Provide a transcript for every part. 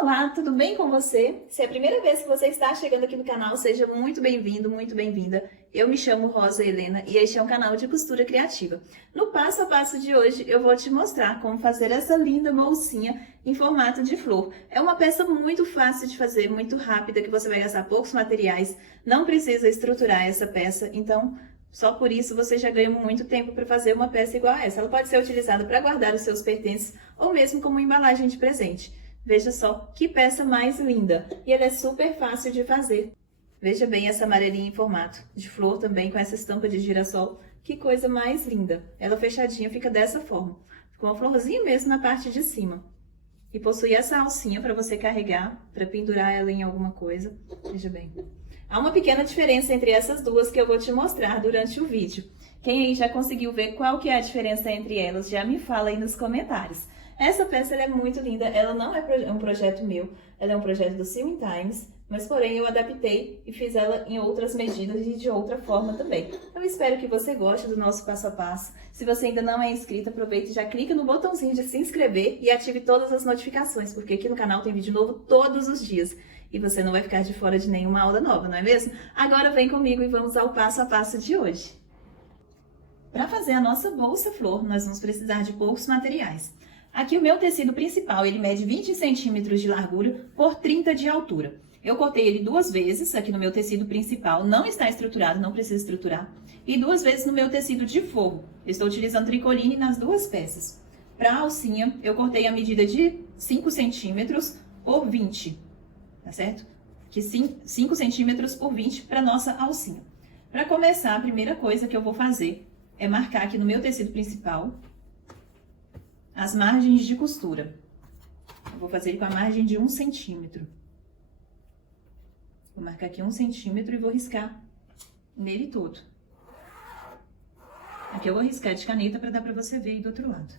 Olá, tudo bem com você? Se é a primeira vez que você está chegando aqui no canal, seja muito bem-vindo, muito bem-vinda. Eu me chamo Rosa Helena e este é um canal de costura criativa. No passo a passo de hoje, eu vou te mostrar como fazer essa linda bolsinha em formato de flor. É uma peça muito fácil de fazer, muito rápida, que você vai gastar poucos materiais, não precisa estruturar essa peça, então só por isso você já ganha muito tempo para fazer uma peça igual a essa. Ela pode ser utilizada para guardar os seus pertences ou mesmo como embalagem de presente. Veja só que peça mais linda! E ela é super fácil de fazer. Veja bem essa amarelinha em formato de flor também com essa estampa de girassol. Que coisa mais linda! Ela fechadinha fica dessa forma, com uma florzinha mesmo na parte de cima. E possui essa alcinha para você carregar, para pendurar ela em alguma coisa. Veja bem. Há uma pequena diferença entre essas duas que eu vou te mostrar durante o vídeo. Quem aí já conseguiu ver qual que é a diferença entre elas, já me fala aí nos comentários. Essa peça ela é muito linda, ela não é um projeto meu, ela é um projeto do Sewing Times, mas porém eu adaptei e fiz ela em outras medidas e de outra forma também. Eu espero que você goste do nosso passo a passo. Se você ainda não é inscrito, aproveite e já clica no botãozinho de se inscrever e ative todas as notificações, porque aqui no canal tem vídeo novo todos os dias. E você não vai ficar de fora de nenhuma aula nova, não é mesmo? Agora vem comigo e vamos ao passo a passo de hoje. Para fazer a nossa bolsa flor, nós vamos precisar de poucos materiais. Aqui o meu tecido principal, ele mede 20 centímetros de largura por 30 de altura. Eu cortei ele 2 vezes aqui no meu tecido principal, não está estruturado, não precisa estruturar. E 2 vezes no meu tecido de forro. Eu estou utilizando tricoline nas 2 peças. Para a alcinha, eu cortei a medida de 5 centímetros por 20, tá certo? De 5 centímetros por 20 para nossa alcinha. Para começar, a primeira coisa que eu vou fazer é marcar aqui no meu tecido principal as margens de costura. Eu vou fazer ele com a margem de 1 centímetro. Vou marcar aqui 1 centímetro e vou riscar nele todo. Aqui eu vou riscar de caneta para dar para você ver aí do outro lado.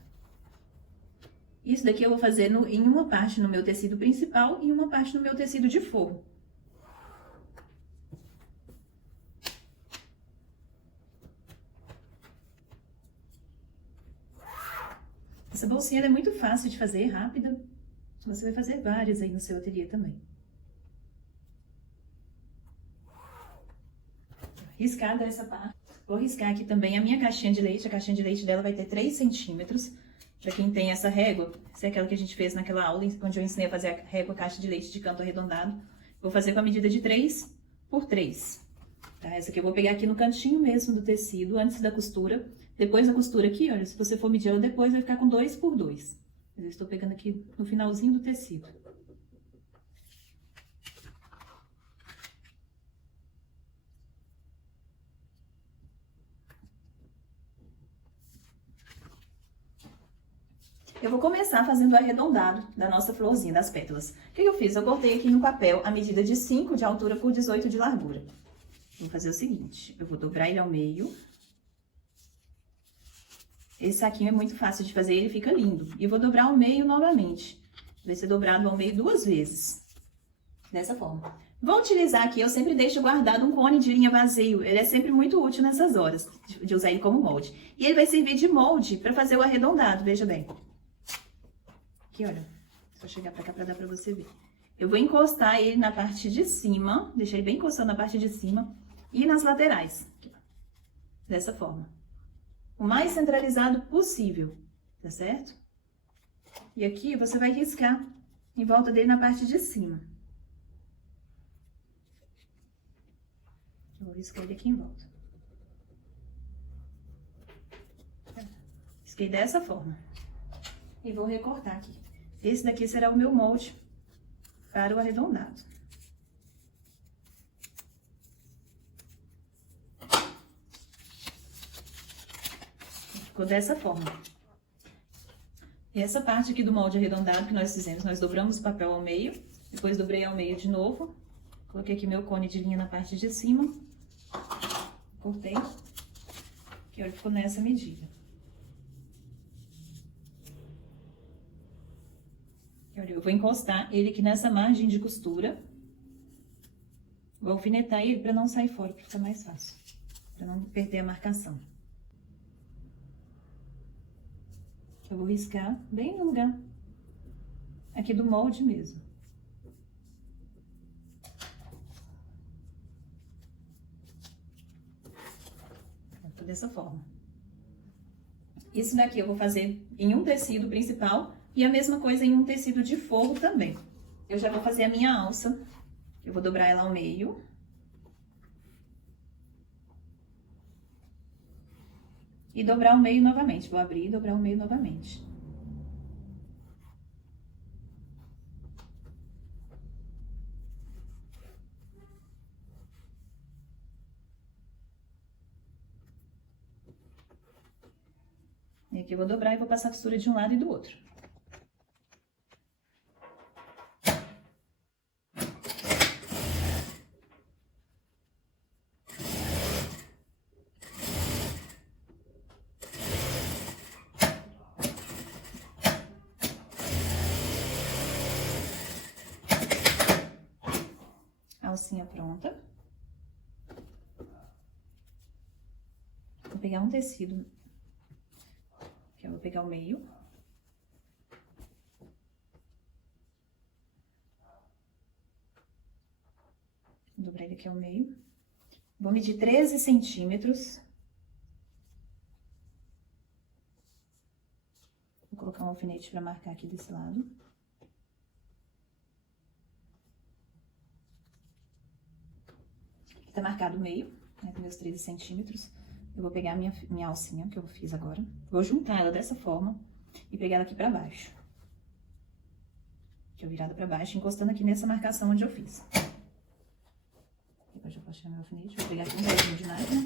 Isso daqui eu vou fazer em uma parte no meu tecido principal e uma parte no meu tecido de forro. Essa bolsinha é muito fácil de fazer, rápida. Você vai fazer várias aí no seu ateliê também. Riscada essa parte. Vou riscar aqui também a minha caixinha de leite. A caixinha de leite dela vai ter 3 centímetros. Para quem tem essa régua, essa é aquela que a gente fez naquela aula, onde eu ensinei a fazer a régua caixa de leite de canto arredondado. Vou fazer com a medida de 3 por 3. Tá? Essa aqui eu vou pegar aqui no cantinho mesmo do tecido, antes da costura. Depois da costura aqui, olha, se você for medir ela depois, vai ficar com 2 por 2. Eu estou pegando aqui no finalzinho do tecido. Eu vou começar fazendo o arredondado da nossa florzinha, das pétalas. O que eu fiz? Eu cortei aqui no papel a medida de 5 de altura por 18 de largura. Vou fazer o seguinte, eu vou dobrar ele ao meio. Esse saquinho é muito fácil de fazer, ele fica lindo. E eu vou dobrar ao meio novamente. Vai ser dobrado ao meio 2 vezes. Dessa forma. Vou utilizar aqui, eu sempre deixo guardado um cone de linha vazio. Ele é sempre muito útil nessas horas, de usar ele como molde. E ele vai servir de molde para fazer o arredondado, veja bem. Aqui, olha. Só chegar pra cá pra dar pra você ver. Eu vou encostar ele na parte de cima, deixar ele bem encostado na parte de cima e nas laterais. Aqui, dessa forma. O mais centralizado possível, tá certo? E aqui você vai riscar em volta dele na parte de cima. Eu vou riscar ele aqui em volta. Risquei dessa forma. E vou recortar aqui. Esse daqui será o meu molde para o arredondado. Ficou dessa forma. E essa parte aqui do molde arredondado que nós fizemos, nós dobramos o papel ao meio, depois dobrei ao meio de novo, coloquei aqui meu cone de linha na parte de cima, cortei, que olha, ficou nessa medida. Olha, eu vou encostar ele aqui nessa margem de costura, vou alfinetar ele para não sair fora, para ficar mais fácil, para não perder a marcação. Eu vou riscar bem no lugar aqui do molde mesmo. dessa forma. Isso daqui eu vou fazer em um tecido principal e a mesma coisa em um tecido de forro também. Eu já vou fazer a minha alça, eu vou dobrar ela ao meio. E dobrar ao meio novamente, vou abrir e dobrar ao meio novamente. E aqui eu vou dobrar e vou passar a costura de um lado e do outro. Alcinha pronta. Vou pegar um tecido, que eu vou pegar o meio. Dobrar ele aqui ao meio. Vou medir 13 centímetros. Vou colocar um alfinete para marcar aqui desse lado. Aqui tá marcado o meio, né, com meus 13 centímetros. Eu vou pegar a minha alcinha, que eu fiz agora. Vou juntar ela dessa forma e pegar ela aqui pra baixo. Aqui, ó, virada pra baixo, encostando aqui nessa marcação onde eu fiz. Depois eu vou tirar meu alfinete, vou pegar aqui um pedacinho de máquina.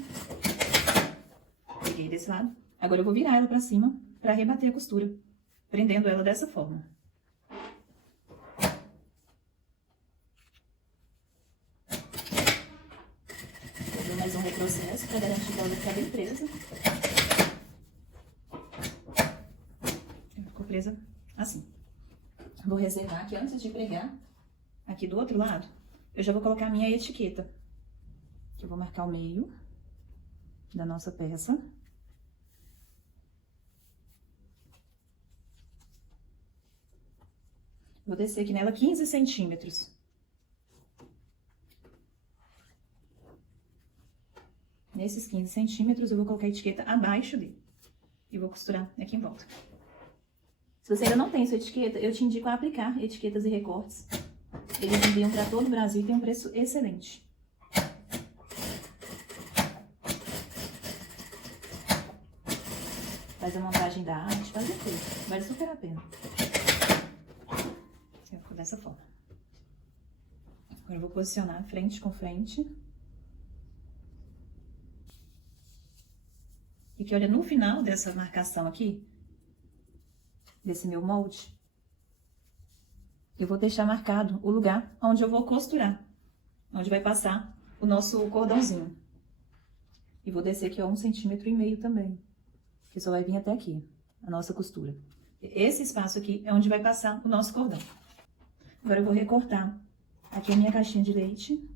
Peguei desse lado. Agora eu vou virar ela pra cima pra rebater a costura, prendendo ela dessa forma. Mais um retrocesso para garantir que ela vai ficar bem presa. Ficou presa assim. Vou reservar que antes de pregar, aqui do outro lado, eu já vou colocar a minha etiqueta. Que eu vou marcar o meio da nossa peça. Vou descer aqui nela 15 centímetros. Nesses 15 centímetros, eu vou colocar a etiqueta abaixo dele. E vou costurar aqui em volta. Se você ainda não tem sua etiqueta, eu te indico a aplicar etiquetas e recortes. Eles enviam para todo o Brasil e tem um preço excelente. Faz a montagem da arte, faz o tudo. Vale super a pena. Ficou dessa forma. Agora eu vou posicionar frente com frente. E que olha, no final dessa marcação aqui, desse meu molde, eu vou deixar marcado o lugar onde eu vou costurar, onde vai passar o nosso cordãozinho. E vou descer aqui, ó, 1,5 centímetros também, que só vai vir até aqui, a nossa costura. Esse espaço aqui é onde vai passar o nosso cordão. Agora eu vou recortar aqui a minha caixinha de leite.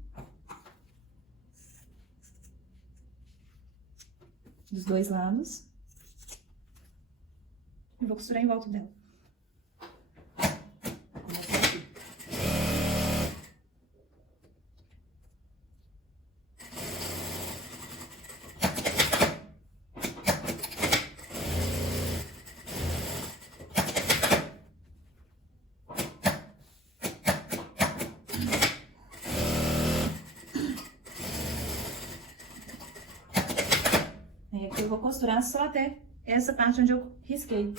Dos dois lados. E vou costurar em volta dela. Vou começar aqui. Aí aqui eu vou costurar só até essa parte onde eu risquei.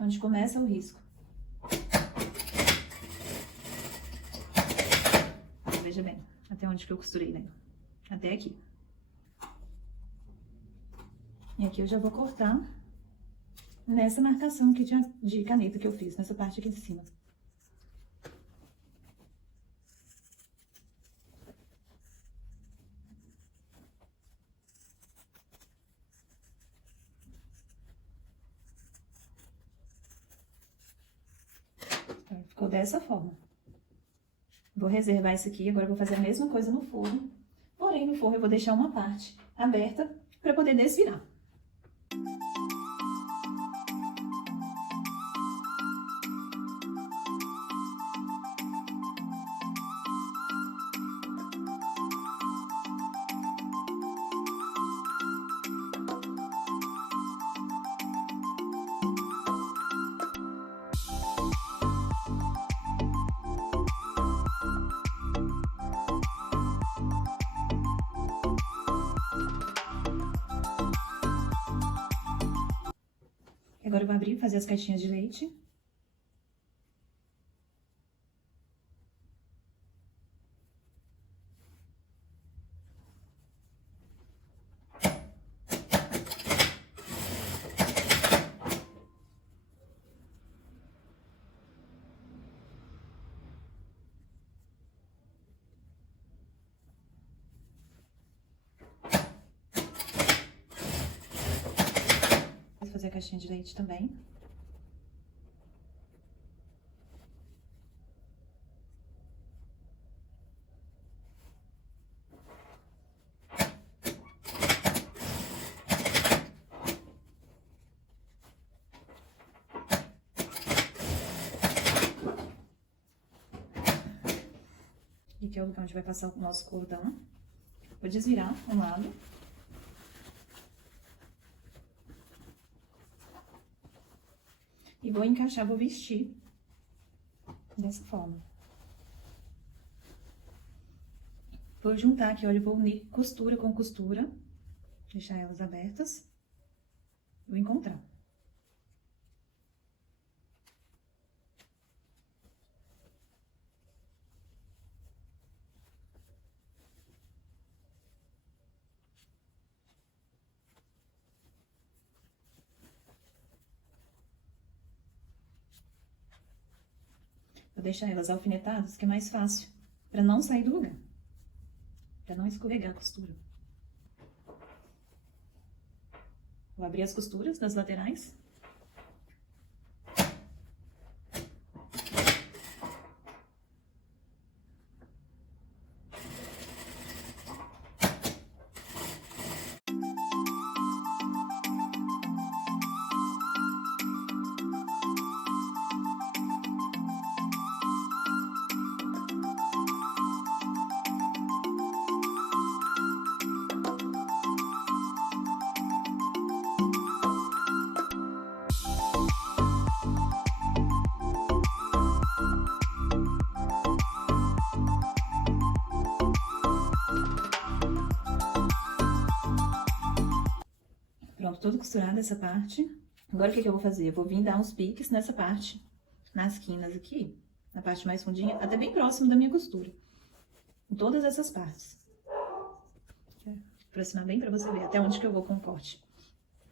Onde começa o risco. Veja bem, até onde que eu costurei, né? Até aqui. E aqui eu já vou cortar nessa marcação aqui de caneta que eu fiz, nessa parte aqui de cima. Ficou dessa forma. Vou reservar isso aqui, agora eu vou fazer a mesma coisa no forro. Porém, no forro eu vou deixar uma parte aberta para poder desvirar. Agora eu vou abrir e fazer as caixinhas de leite. Vou fazer a caixinha de leite também. E aqui é o lugar onde vai passar o nosso cordão. Vou desvirar um lado. E vou encaixar, vou vestir dessa forma. Vou juntar aqui, olha, vou unir costura com costura, deixar elas abertas. Vou encontrar. Vou deixar elas alfinetadas, que é mais fácil, para não sair do lugar, para não escorregar a costura. Vou abrir as costuras das laterais. Pronto, toda costurada essa parte. Agora o que eu vou fazer? Eu vou vir dar uns piques nessa parte, nas quinas aqui, na parte mais fundinha, até bem próximo da minha costura. Em todas essas partes. Vou aproximar bem pra você ver até onde que eu vou com o corte.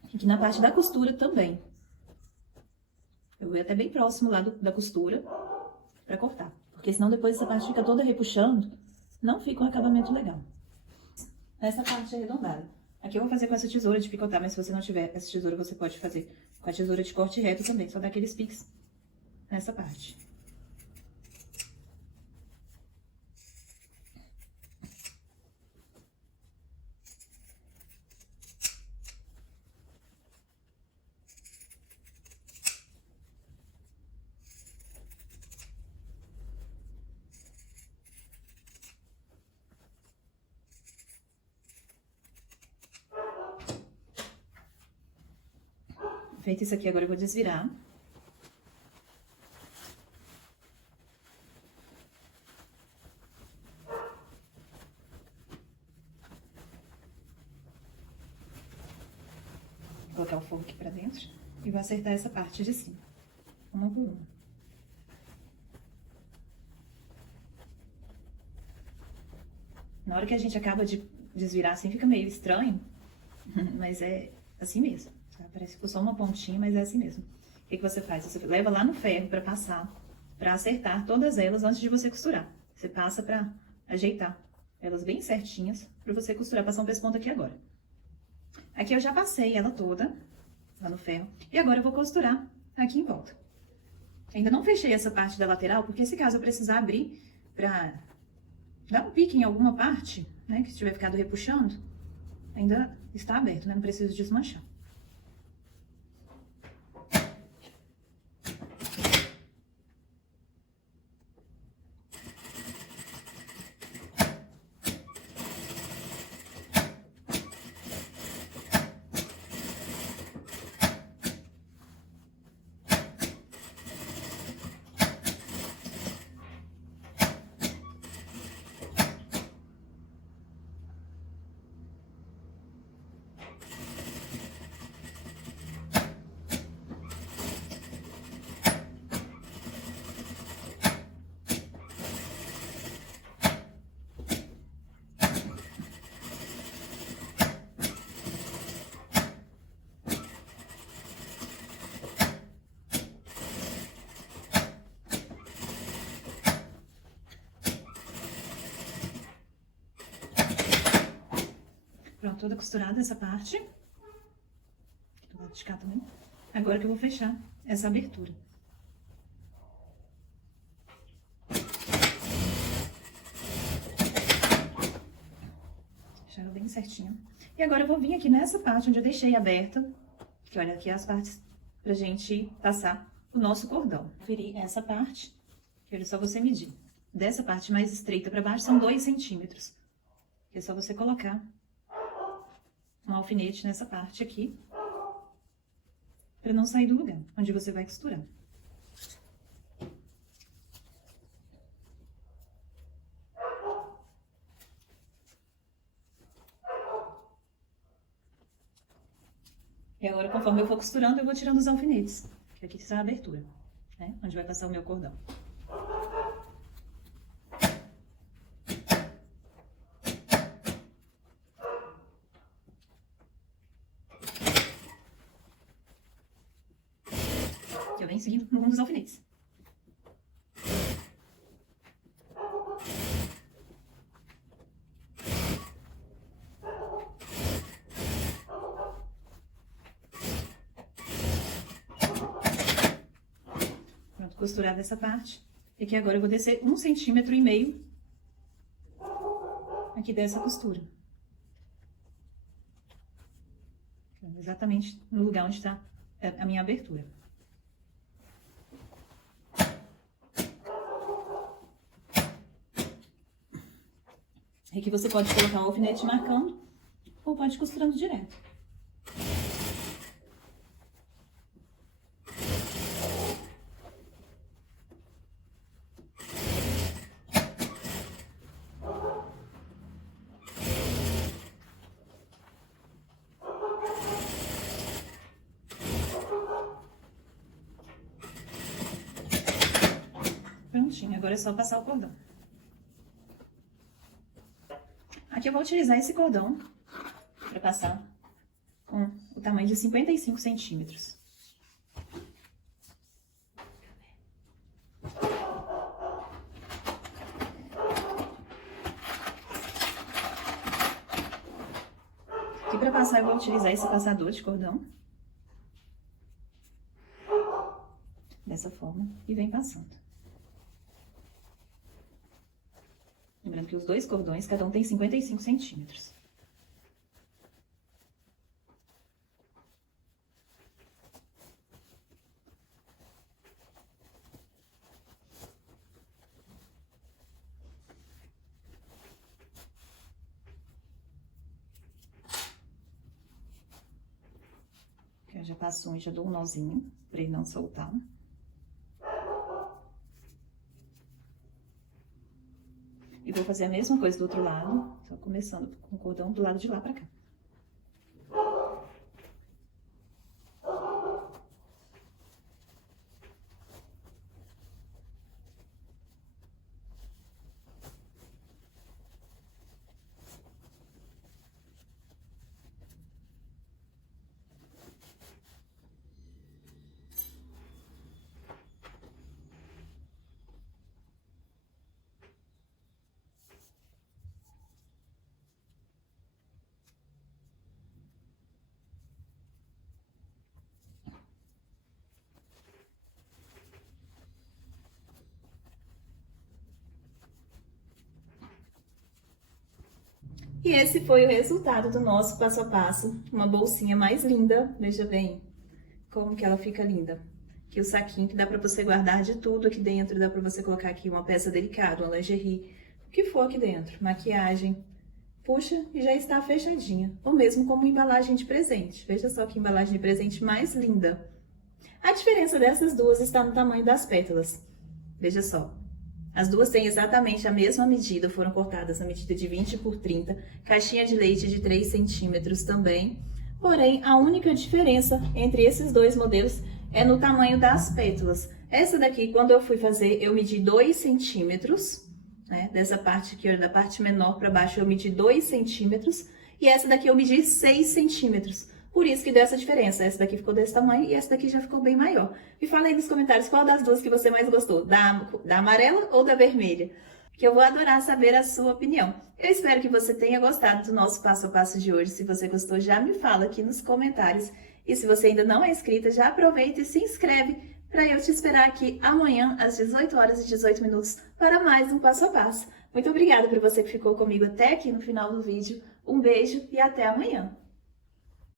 Aqui na parte da costura também. Eu vou até bem próximo lá da costura pra cortar. Porque senão depois essa parte fica toda repuxando, não fica um acabamento legal. Essa parte arredondada. Aqui eu vou fazer com essa tesoura de picotar, mas se você não tiver essa tesoura, você pode fazer com a tesoura de corte reto também. Só dar aqueles piques nessa parte. Feito isso aqui, agora eu vou desvirar. Vou colocar o forro aqui pra dentro e vou acertar essa parte de cima, uma por uma. Na hora que a gente acaba de desvirar assim, fica meio estranho, mas é assim mesmo. Parece que ficou só uma pontinha, mas é assim mesmo. O que você faz? Você leva lá no ferro pra passar, pra acertar todas elas antes de você costurar. Você passa pra ajeitar elas bem certinhas pra você costurar. Passar um pesponto aqui agora. Aqui eu já passei ela toda, lá no ferro. E agora eu vou costurar aqui em volta. Ainda não fechei essa parte da lateral, porque se caso eu precisar abrir pra dar um pique em alguma parte, né, que tiver ficado repuxando, ainda está aberto, né? Não preciso desmanchar. toda costurada essa parte. Do lado de cá também. Agora que eu vou fechar essa abertura. Deixar ela bem certinha. E agora eu vou vir aqui nessa parte onde eu deixei aberta, que olha aqui as partes pra gente passar o nosso cordão. Ferir essa parte, que é só você medir. Dessa parte mais estreita pra baixo são 2 centímetros. É só você colocar um alfinete nessa parte aqui, pra não sair do lugar onde você vai costurar. E agora, conforme eu for costurando, eu vou tirando os alfinetes, que aqui está a abertura, né? Onde vai passar o meu cordão. Eu venho seguindo no rumo dos alfinetes. Pronto, costurada essa parte. E aqui agora eu vou descer 1,5 centímetros aqui dessa costura. Exatamente no lugar onde está a minha abertura. Aqui você pode colocar um alfinete marcando ou pode ir costurando direto. Prontinho, agora é só passar o cordão. Aqui eu vou utilizar esse cordão para passar com o tamanho de 55 centímetros. Aqui para passar eu vou utilizar esse passador de cordão. Dessa forma, e vem passando. Lembrando que os dois cordões, cada um tem 55 centímetros. Aqui eu já passo um e já dou um nozinho, para ele não soltar. E vou fazer a mesma coisa do outro lado, só começando com o cordão do lado de lá pra cá. E esse foi o resultado do nosso passo a passo. Uma bolsinha mais linda, veja bem como que ela fica linda. Aqui o saquinho que dá pra você guardar de tudo aqui dentro, dá pra você colocar aqui uma peça delicada, uma lingerie, o que for aqui dentro, maquiagem. Puxa e já está fechadinha, ou mesmo como embalagem de presente. Veja só que embalagem de presente mais linda. A diferença dessas duas está no tamanho das pétalas. Veja só. As duas têm exatamente a mesma medida, foram cortadas na medida de 20 por 30, caixinha de leite de 3 centímetros também. Porém, a única diferença entre esses dois modelos é no tamanho das pétalas. Essa daqui, quando eu fui fazer, eu medi 2 centímetros, né? Dessa parte aqui, da parte menor para baixo, eu medi 2 centímetros. E essa daqui eu medi 6 centímetros. Por isso que deu essa diferença. Essa daqui ficou desse tamanho e essa daqui já ficou bem maior. Me fala aí nos comentários qual das duas que você mais gostou, da amarela ou da vermelha. que eu vou adorar saber a sua opinião. Eu espero que você tenha gostado do nosso passo a passo de hoje. Se você gostou, já me fala aqui nos comentários. E se você ainda não é inscrita, já aproveita e se inscreve para eu te esperar aqui amanhã às 18 horas e 18 minutos para mais um passo a passo. Muito obrigada por você que ficou comigo até aqui no final do vídeo. Um beijo e até amanhã!